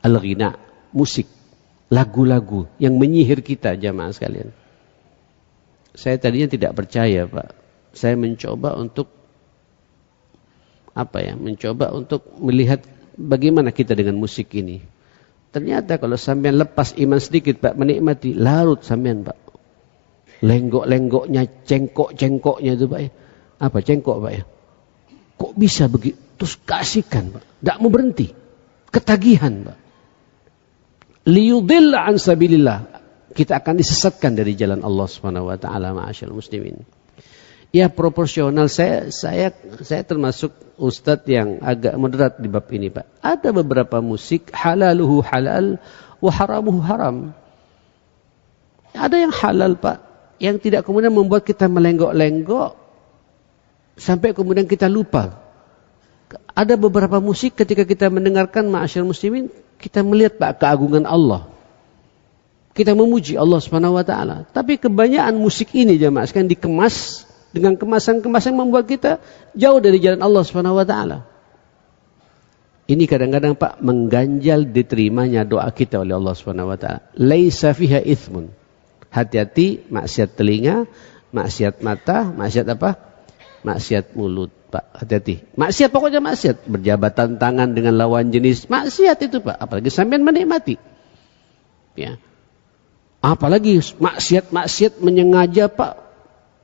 al-ghina, musik, lagu-lagu yang menyihir kita jamaah sekalian. Saya tadinya tidak percaya, Pak. Saya mencoba untuk melihat bagaimana kita dengan musik ini. Ternyata kalau sampean lepas iman sedikit, Pak, menikmati, larut sampean, Pak. Lenggok-lenggoknya, cengkok-cengkoknya itu, Pak. Apa cengkok, Pak ya? Kok bisa begitu? Terus kasihkan, Pak. Tidak mau berhenti. Ketagihan, Pak. Liyudhilla an sabilillah. Kita akan disesatkan dari jalan Allah Subhanahu wa taala, ma'asyal muslimin. Ya, proporsional. Saya termasuk ustadz yang agak moderat di bab ini, Pak. Ada beberapa musik halaluhu halal wa haramuhu haram. Ada yang halal, Pak, yang tidak kemudian membuat kita melenggok-lenggok sampai kemudian kita lupa. Ada beberapa musik ketika kita mendengarkan, ma'asyal muslimin, kita melihat, Pak, keagungan Allah. Kita memuji Allah Subhanahu wa taala. Tapi kebanyakan musik ini jemaah sekalian dikemas dengan kemasan-kemasan yang membuat kita jauh dari jalan Allah Subhanahu wa taala. Ini kadang-kadang, Pak, mengganjal diterimanya doa kita oleh Allah Subhanahu wa taala. Laisa fiha itsmun. Hati-hati maksiat telinga, maksiat mata, maksiat apa? Maksiat mulut, Pak. Hati-hati. Maksiat, pokoknya maksiat. Berjabatan tangan dengan lawan jenis. Maksiat itu, Pak. Apalagi sampean menikmati. Ya. Apalagi maksiat menyengaja, Pak.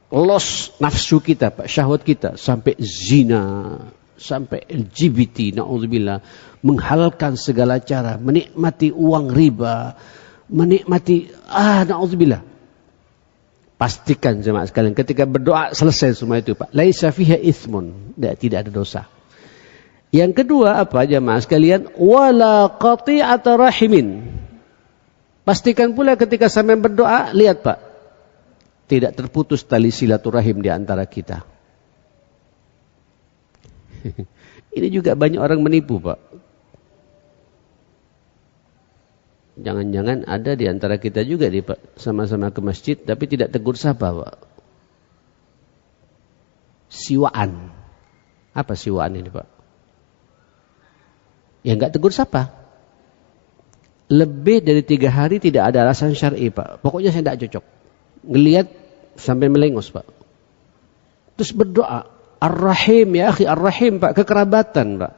Los nafsu kita, Pak. Syahwat kita. Sampai zina. Sampai LGBT. Na'udzubillah. Menghalalkan segala cara. Menikmati uang riba. Menikmati. Na'udzubillah. Pastikan jemaah sekalian, ketika berdoa selesai semua itu, Pak. Laisa fiha itsmun, tidak ada dosa. Yang kedua apa jemaah sekalian? Wala qati'ata rahimin. Pastikan pula ketika sampai berdoa, lihat, Pak, tidak terputus tali silaturahim di antara kita. Ini juga banyak orang menipu, Pak. Jangan-jangan ada di antara kita juga nih, Pak, sama-sama ke masjid tapi tidak tegur sapa, Pak. Siwaan. Apa siwaan ini, Pak? Ya enggak tegur sapa. lebih dari 3 hari tidak ada alasan syar'i, Pak. Pokoknya saya tidak cocok. Ngelihat sampai melengos, Pak. Terus berdoa, Ar-Rahim ya akhi, Ar-Rahim, Pak, kekerabatan, Pak.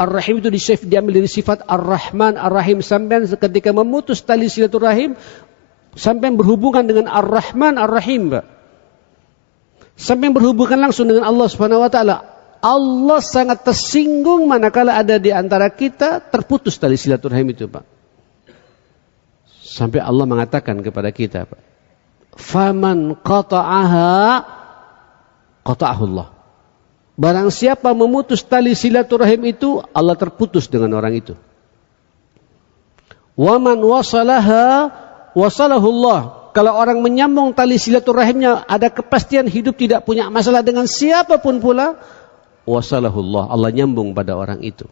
Ar-Rahim itu diambil dari sifat Ar-Rahman, Ar-Rahim. Sampai ketika memutus tali silaturahim, sampai berhubungan dengan Ar-Rahman, Ar-Rahim, Pak. Sampai berhubungan langsung dengan Allah Subhanahu wa taala. Allah sangat tersinggung manakala ada di antara kita terputus tali silaturahim itu, Pak. Sampai Allah mengatakan kepada kita, Pak, "Faman qata'aha qata'ahu Allah." Barang siapa memutus tali silaturahim itu, Allah terputus dengan orang itu. "Waman wasalaha wasalahu Allah." Kalau orang menyambung tali silaturahimnya, ada kepastian hidup, tidak punya masalah dengan siapapun pula, wasalahullah, Allah nyambung pada orang itu.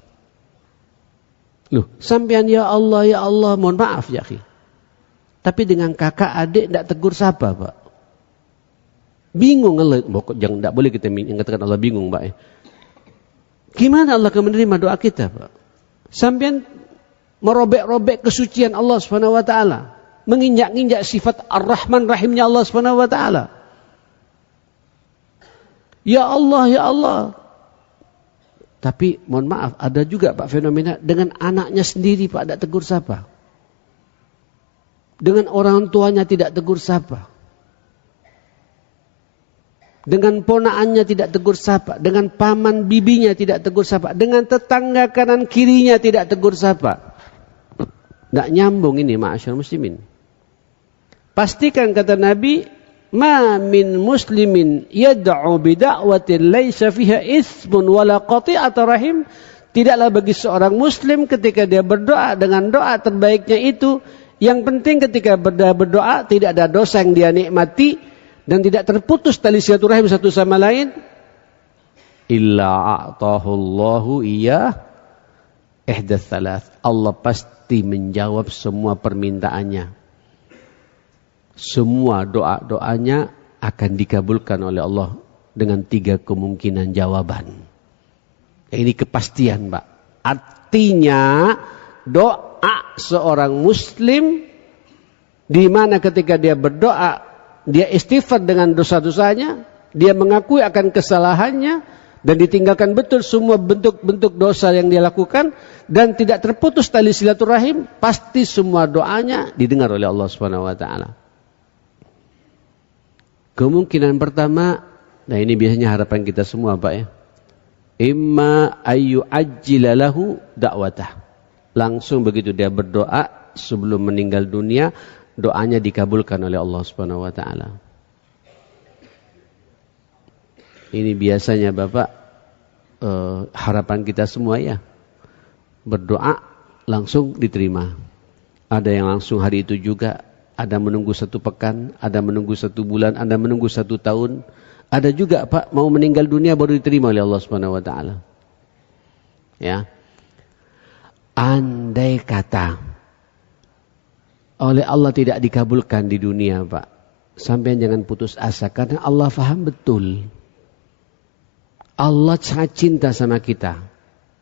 Loh, sampean ya Allah, mohon maaf ya akhi. Tapi dengan kakak adik tidak tegur sapa, Pak. Bingung Allah, jangan, tidak boleh kita mengatakan Allah bingung, Pak. Gimana Allah akan menerima doa kita, Pak? Sampean merobek-robek kesucian Allah Subhanahu wa taala. Menginjak-injak sifat Ar-Rahman Rahimnya Allah Subhanahu wa taala. Ya Allah. Tapi mohon maaf, ada juga Pak fenomena dengan anaknya sendiri, Pak, tidak tegur sapa. Dengan orang tuanya tidak tegur sapa. Dengan ponaannya tidak tegur sapa, dengan paman bibinya tidak tegur sapa, dengan tetangga kanan kirinya tidak tegur sapa. Tidak nyambung ini, ma'asyarul muslimin. Pastikan kata Nabi, ma min muslimin yad'u bida'watin laisa fiha itsmun wala qati'atu rahim. Tidaklah bagi seorang muslim ketika dia berdoa dengan doa terbaiknya itu, yang penting ketika berdoa tidak ada dosa yang dia nikmati dan tidak terputus tali silaturahim satu sama lain, illa a'tahu Allahu iyyah ihdatsats tsalas. Allah pasti menjawab semua permintaannya. Semua doa-doanya akan dikabulkan oleh Allah dengan 3 kemungkinan jawaban. Ini kepastian, Pak. Artinya doa seorang muslim di mana ketika dia berdoa, dia istighfar dengan dosa-dosanya, dia mengakui akan kesalahannya dan ditinggalkan betul semua bentuk-bentuk dosa yang dia lakukan dan tidak terputus tali silaturahim, pasti semua doanya didengar oleh Allah Subhanahu wa taala. Kemungkinan pertama, nah ini biasanya harapan kita semua, Pak, ya. Imma ayyu ajjilalahu da'watah. Langsung begitu dia berdoa sebelum meninggal dunia, doanya dikabulkan oleh Allah Subhanahu wa taala. Ini biasanya Bapak harapan kita semua, ya. Berdoa langsung diterima. Ada yang langsung hari itu juga, ada menunggu 1 pekan, ada menunggu 1 bulan, ada menunggu 1 tahun. Ada juga, Pak, mau meninggal dunia baru diterima oleh Allah Subhanahu wa taala. Ya. Andai kata oleh Allah tidak dikabulkan di dunia, Pak, sampai jangan putus asa karena Allah faham betul. Allah sangat cinta sama kita.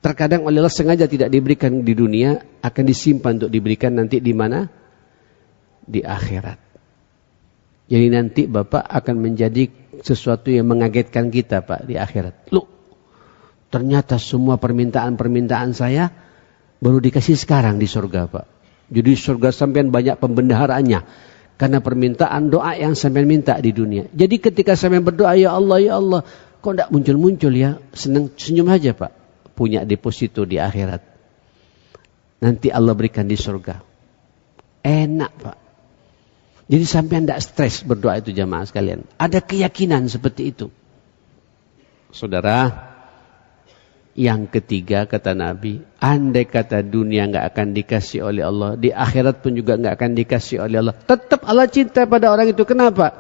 Terkadang oleh Allah sengaja tidak diberikan di dunia, akan disimpan untuk diberikan nanti di mana? Di akhirat. Jadi nanti Bapak akan menjadi sesuatu yang mengagetkan kita, Pak, di akhirat. Loh, ternyata semua permintaan-permintaan saya baru dikasih sekarang di surga, Pak. Jadi surga sampean banyak pembendaharaannya karena permintaan doa yang sampean minta di dunia. Jadi ketika sampean berdoa, ya Allah, kok tidak muncul-muncul ya? Senang senyum aja, Pak. Punya deposito di akhirat. Nanti Allah berikan di surga. Enak, Pak. Jadi sampai tidak stres berdoa itu, jamaah sekalian. Ada keyakinan seperti itu. Saudara, yang ketiga kata Nabi, andai kata dunia nggak akan dikasih oleh Allah, di akhirat pun juga nggak akan dikasih oleh Allah, tetap Allah cinta pada orang itu. Kenapa?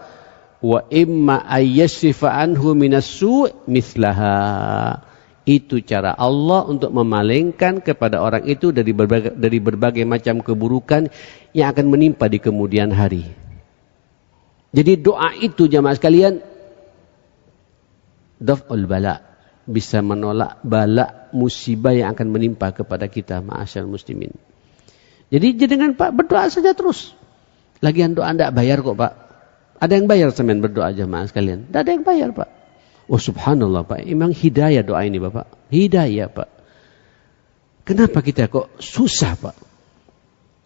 Wa imma ayyashifa anhu minassu' mislaha. Itu cara Allah untuk memalingkan kepada orang itu dari berbagai macam keburukan yang akan menimpa di kemudian hari. Jadi doa itu, jamaah sekalian, daf'ul bala, bisa menolak bala musibah yang akan menimpa kepada kita, ma'asyarul muslimin. Jadi jenengan Pak berdoa saja terus. Lagian doa enggak bayar kok Pak. Ada yang bayar semen berdoa jemaah sekalian? Tidak ada yang bayar Pak. Oh subhanallah Pak, memang hidayah doa ini Bapak. Hidayah Pak. Kenapa kita kok susah Pak?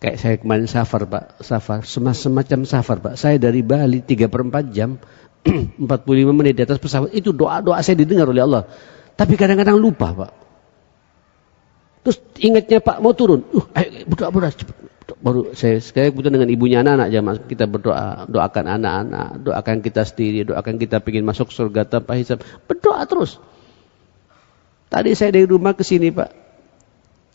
Kayak saya kemarin safar Pak. Safar, semacam safar Pak. Saya dari Bali 3/4 jam, 45 menit di atas pesawat. Itu doa-doa saya didengar oleh Allah. Tapi kadang-kadang lupa Pak. Terus ingatnya Pak mau turun. Ayo berdoa cepat. Baru saya kebetulan dengan ibunya anak-anak jamaah kita berdoa, doakan anak-anak, doakan kita sendiri, doakan kita ingin masuk surga tanpa hisab. Berdoa terus. Tadi saya dari rumah ke sini Pak.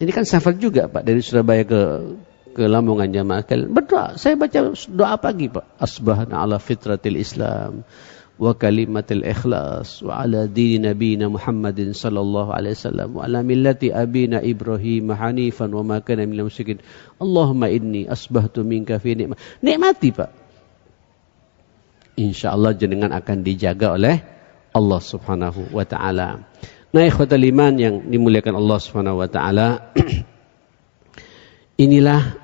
Ini kan safar juga Pak dari Surabaya ke Lamongan jamaah sekalian. Berdoa. Saya baca doa pagi Pak. Asbahna ala fitratil Islam wa kalimatil ikhlas wa ala dini nabiyina Muhammadin sallallahu alaihi wasallam wa ala millati abina Ibrahim hanifan wa ma kana minal musyrikin. Allahumma inni asbahtu minka fi ni'mah. Nikmati Pak. Insyaallah jenengan akan dijaga oleh Allah Subhanahu wa taala. Nah, ikhwatal iman yang dimuliakan Allah Subhanahu wa taala. Inilah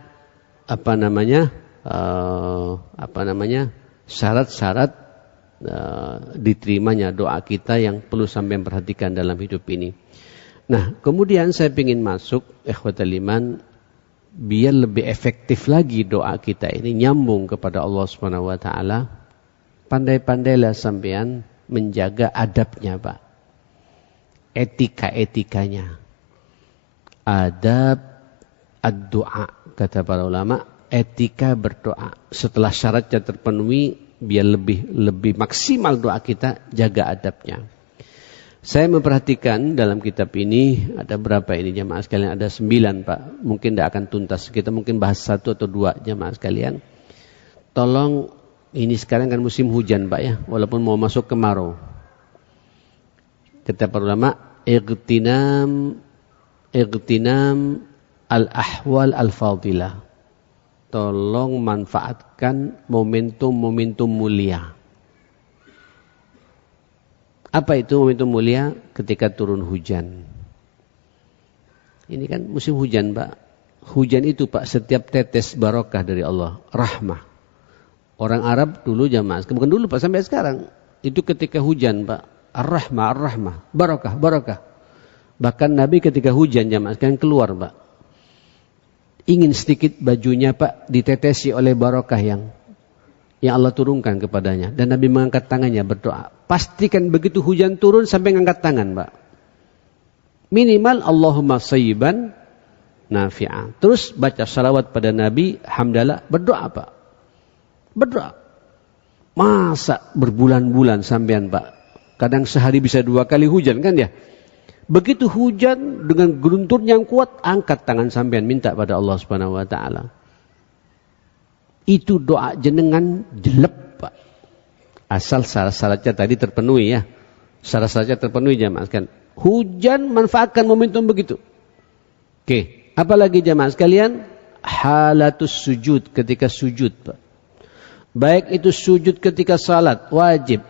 syarat-syarat diterimanya doa kita yang perlu sampai perhatikan dalam hidup ini. Nah, kemudian saya ingin masuk ikhwatal iman biar lebih efektif lagi doa kita ini nyambung kepada Allah Subhanahu wa taala. Pandai-pandailah sampean menjaga adabnya, Pak. Etika-etikanya. Adab ad-du'a kata para ulama, etika berdoa. Setelah syaratnya terpenuhi, biar lebih maksimal doa kita, jaga adabnya. Saya memperhatikan dalam kitab ini, ada berapa ini jamaah sekalian? Ada 9 Pak, mungkin tidak akan tuntas. Kita mungkin bahas 1 atau 2 jamaah sekalian. Tolong, ini sekarang kan musim hujan Pak ya, walaupun mau masuk kemarau. Kata para ulama, igtinam al-ahwal al-fadilah. Tolong manfaatkan momentum-momentum mulia. Apa itu momentum mulia? Ketika turun hujan. Ini kan musim hujan Pak. Hujan itu Pak, setiap tetes barokah dari Allah. Rahmah. Orang Arab dulu jamaah, bukan dulu Pak, sampai sekarang. Itu ketika hujan Pak. Ar-rahmah, ar-rahmah. Barokah, barokah. Bahkan Nabi ketika hujan jamaah sekarang keluar Pak. Ingin sedikit bajunya Pak ditetesi oleh barokah yang Allah turunkan kepadanya. Dan Nabi mengangkat tangannya berdoa. Pastikan begitu hujan turun sampai mengangkat tangan Pak. Minimal Allahumma sayyiban nafi'ah. Terus baca salawat pada Nabi, hamdalah, berdoa Pak. Berdoa. Masa berbulan-bulan sampean Pak. Kadang sehari bisa 2 kali hujan kan ya. Begitu hujan dengan geluntur yang kuat, angkat tangan sampean minta pada Allah Subhanahu wa taala. Itu doa jenengan jelek Pak. Asal syarat-syaratnya tadi terpenuhi ya. Syarat-syaratnya terpenuhi jamaah sekalian. Hujan manfaatkan momentum begitu. Oke, apalagi jamaah sekalian? Halatus sujud, ketika sujud Pak. Baik itu sujud ketika salat wajib,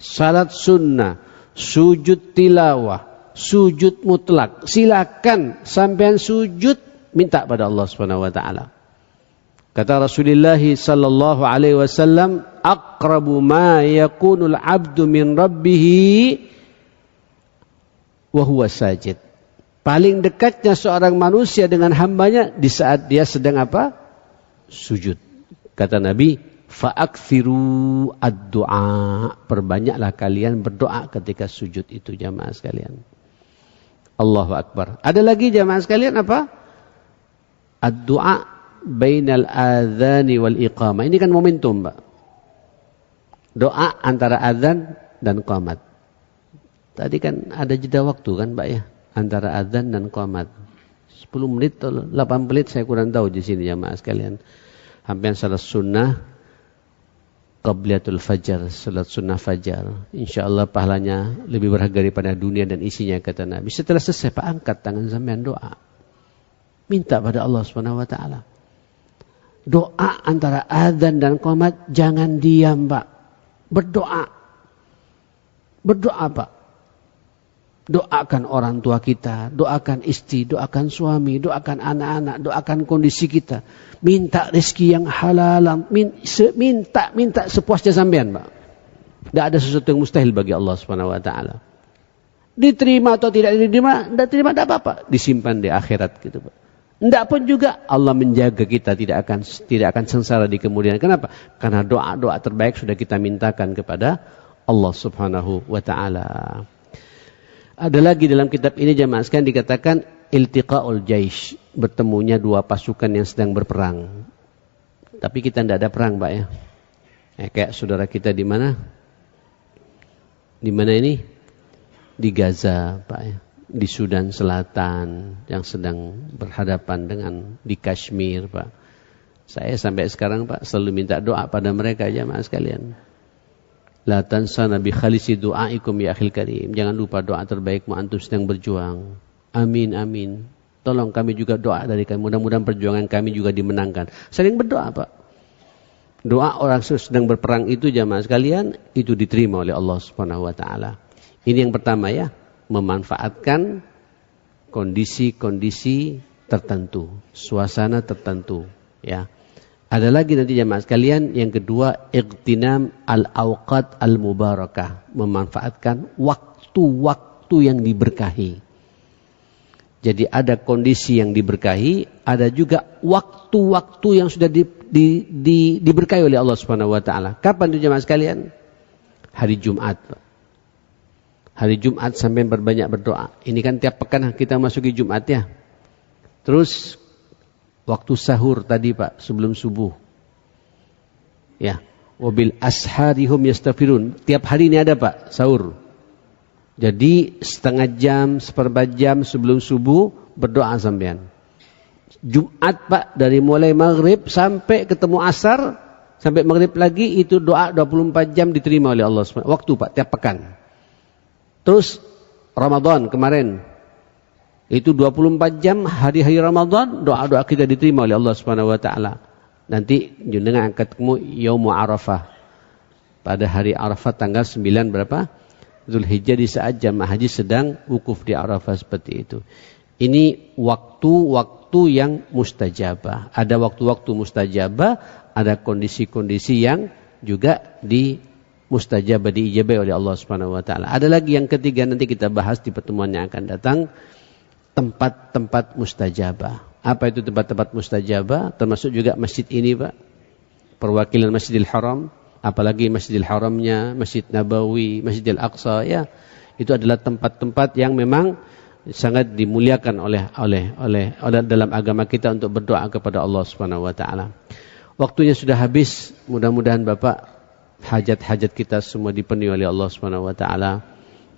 salat sunnah, sujud tilawah, sujud mutlak. Silakan sampean sujud minta pada Allah Subhanahu wa taala. Kata Rasulullah sallallahu alaihi wasallam, aqrabu ma yakunul 'abdu min rabbih wa huwa sajid. Paling dekatnya seorang manusia dengan hambanya di saat dia sedang apa? Sujud. Kata Nabi, fa'akthiru ad-du'a. Perbanyaklah kalian berdoa ketika sujud itu jamaah sekalian. Allahu Akbar. Ada lagi jamaah sekalian apa? Ad-du'a bainal adhani wal iqamah. Ini kan momentum Pak. Doa antara azan dan qamat. Tadi kan ada jeda waktu kan Pak ya. Antara azan dan qamat. 10 menit atau 8 menit saya kurang tahu di sini jamaah sekalian. Hampir salat sunnah qabliyatul fajar, salat sunnah fajar. InsyaAllah pahalanya lebih berharga daripada dunia dan isinya kata Nabi. Setelah selesai Pak, angkat tangan sampean doa. Minta pada Allah Subhanahu wa taala. Doa antara azan dan qamat jangan diam Pak. Berdoa. Berdoa Pak. Doakan orang tua kita, doakan istri, doakan suami, doakan anak-anak, doakan kondisi kita. Minta rezeki yang halal, minta sepuasnya sampean, Pak. Tidak ada sesuatu yang mustahil bagi Allah Subhanahu wa taala. Diterima atau tidak diterima, tidak apa-apa, disimpan di akhirat gitu, Pak. Tidak pun juga Allah menjaga kita tidak akan sengsara di kemudian. Kenapa? Karena doa-doa terbaik sudah kita mintakan kepada Allah Subhanahu wa taala. Ada lagi dalam kitab ini jamaah sekalian dikatakan iltiqaul jaish, bertemunya dua pasukan yang sedang berperang. Tapi kita tidak ada perang, Pak ya. Kayak saudara kita di mana? Di mana ini? Di Gaza, Pak ya. Di Sudan Selatan yang sedang berhadapan dengan di Kashmir, Pak. Saya sampai sekarang, Pak, selalu minta doa pada mereka jamaah sekalian. La tansana bi khalisi du'aikum ya akhil karim. Jangan lupa doa terbaikmu antum sedang berjuang. Amin, amin. Tolong kami juga doa dari kami. Mudah-mudahan perjuangan kami juga dimenangkan. Saling berdoa, Pak. Doa orang sedang berperang itu jamaah sekalian, itu diterima oleh Allah Subhanahu wa taala. Ini yang pertama ya, memanfaatkan kondisi-kondisi tertentu, suasana tertentu, ya. Ada lagi nanti jamaah sekalian, yang kedua, ightinam al-awqat al-mubarakah, memanfaatkan waktu-waktu yang diberkahi. Jadi ada kondisi yang diberkahi, ada juga waktu-waktu yang sudah diberkahi oleh Allah Subhanahu wa taala. Kapan itu jamaah sekalian? Hari Jumat, Pak. Hari Jumat sampai berbanyak berdoa. Ini kan tiap pekan kita masuki Jumat ya. Terus waktu sahur tadi, Pak, sebelum subuh. Ya, wabil asharihum yastaghfirun. Tiap hari ini ada, Pak, sahur. Jadi setengah jam, seperempat jam sebelum subuh berdoa sampean. Jumat, Pak, dari mulai maghrib sampai ketemu asar, sampai maghrib lagi itu doa 24 jam diterima oleh Allah SWT. Waktu, Pak, tiap pekan. Terus Ramadan kemarin itu 24 jam hari-hari Ramadan doa-doa kita diterima oleh Allah Subhanahu wa taala. Nanti jenengan angkat ketemu Yaumul Arafah. Pada hari Arafah tanggal 9 berapa? Zulhijjah, di saat jamaah haji sedang wukuf di Arafah seperti itu. Ini waktu-waktu yang mustajabah. Ada waktu-waktu mustajabah, ada kondisi-kondisi yang juga mustajabah, diijabai oleh Allah Subhanahu wa taala. Ada lagi yang ketiga, nanti kita bahas di pertemuan yang akan datang, tempat-tempat mustajabah. Apa itu tempat-tempat mustajabah? Termasuk juga masjid ini, Pak. Perwakilan Masjidil Haram, apalagi Masjidil Haramnya, Masjid Nabawi, Masjidil Aqsa ya. Itu adalah tempat-tempat yang memang sangat dimuliakan oleh dalam agama kita untuk berdoa kepada Allah Subhanahu wa taala. Waktunya sudah habis, mudah-mudahan Bapak hajat-hajat kita semua dipenuhi oleh Allah Subhanahu wa taala.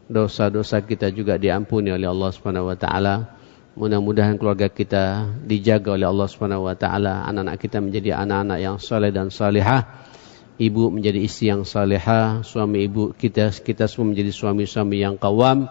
Dosa-dosa kita juga diampuni oleh Allah Subhanahu wa taala. Mudah-mudahan keluarga kita dijaga oleh Allah Subhanahu wa taala, anak-anak kita menjadi anak-anak yang saleh dan salihah, ibu menjadi istri yang salihah, suami ibu kita semua menjadi suami-suami yang qawam.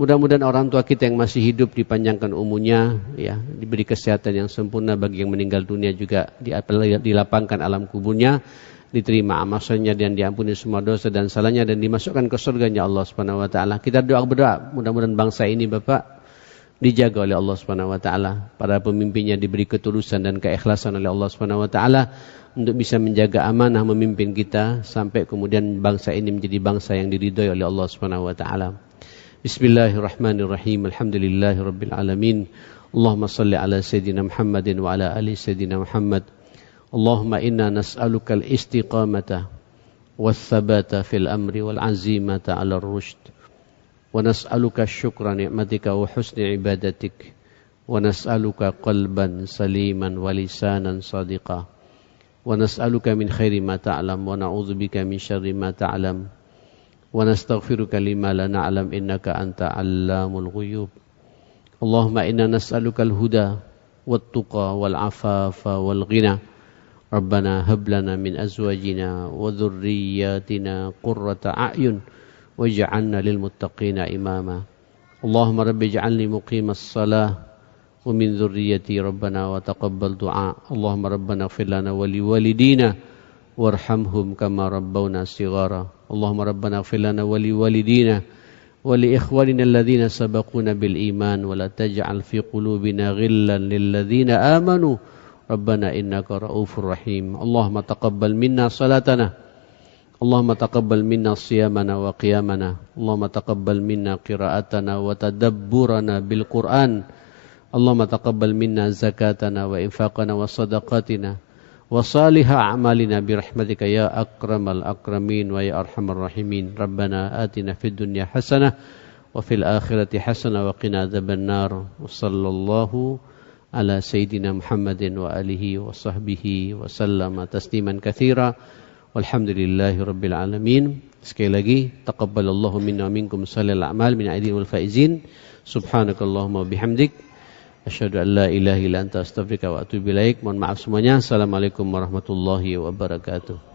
Mudah-mudahan orang tua kita yang masih hidup dipanjangkan umurnya, ya, diberi kesehatan yang sempurna, bagi yang meninggal dunia juga dilapangkan alam kuburnya, diterima amalannya dan diampuni semua dosa dan salahnya dan dimasukkan ke surganya Allah Subhanahu wa taala. Kita berdoa mudah-mudahan bangsa ini Bapak dijaga oleh Allah Subhanahu wa taala, para pemimpinnya diberi ketulusan dan keikhlasan oleh Allah Subhanahu wa taala untuk bisa menjaga amanah memimpin kita sampai kemudian bangsa ini menjadi bangsa yang diridhai oleh Allah Subhanahu wa taala. Bismillahirrahmanirrahim. Alhamdulillahirabbil alamin. Allahumma shalli ala sayidina Muhammadin wa ala ali sayidina Muhammad. Allahumma inna nas'aluka al-istiqamata wal-thabata fil amri wal-azimata ala ar-rushd wa nas'aluka syukra ni'matika wa husni ibadatik wa nas'aluka qalban saliman wa lisanan sadiqa wa nas'aluka min khairi ma ta'lam wa na'udzubika min syarri ma ta'lam wa nastaghfiruka lima la na'lam innaka anta 'allamul ghuyub. Allahumma inna nas'aluka al-huda wat-tuqa wal-'afafa wal-ghina. Rabbana hab lana min azwajina wa dhurriyyatina qurrata a'yun waj'alna lil muttaqina imama. Allahumma rabbi ij'alni muqimas shalah wa min dhurriyyati rabbana wa taqabbal du'a. Allahumma rabbana ighfir lana wa liwalidina warhamhum kama rabbawna shighara. Allahumma rabbana ighfir lana wa liwalidina ولإخواننا الذين سبقونا بالإيمان ولا تجعل في قلوبنا غلا للذين آمنوا ربنا إنك رؤوف رحيم اللهم تقبل منا صلاتنا اللهم تقبل منا صيامنا وقيامنا اللهم تقبل منا قراءتنا وتدبرنا بالقرآن اللهم تقبل منا زكاتنا وإنفاقنا وصدقاتنا وصالح أعمالنا برحمتك يا أكرم الأكرمين ويا أرحم الراحمين ربنا آتنا في الدنيا حسنة وفي الآخرة حسنة وقنا عذاب النار وصلى الله على سيدنا محمد وآله وصحبه وسلم تسليما كثيرا والحمد لله رب العالمين. Sekali lagi taqabbalallahu minna wa minkum salihal a'mal min aidin wal faizin subhanakallahumma bihamdik asyhadu an la ilaha illa anta astaghfiruka wa atubu ilaik. Mohon maaf semuanya. Assalamualaikum warahmatullahi wabarakatuh.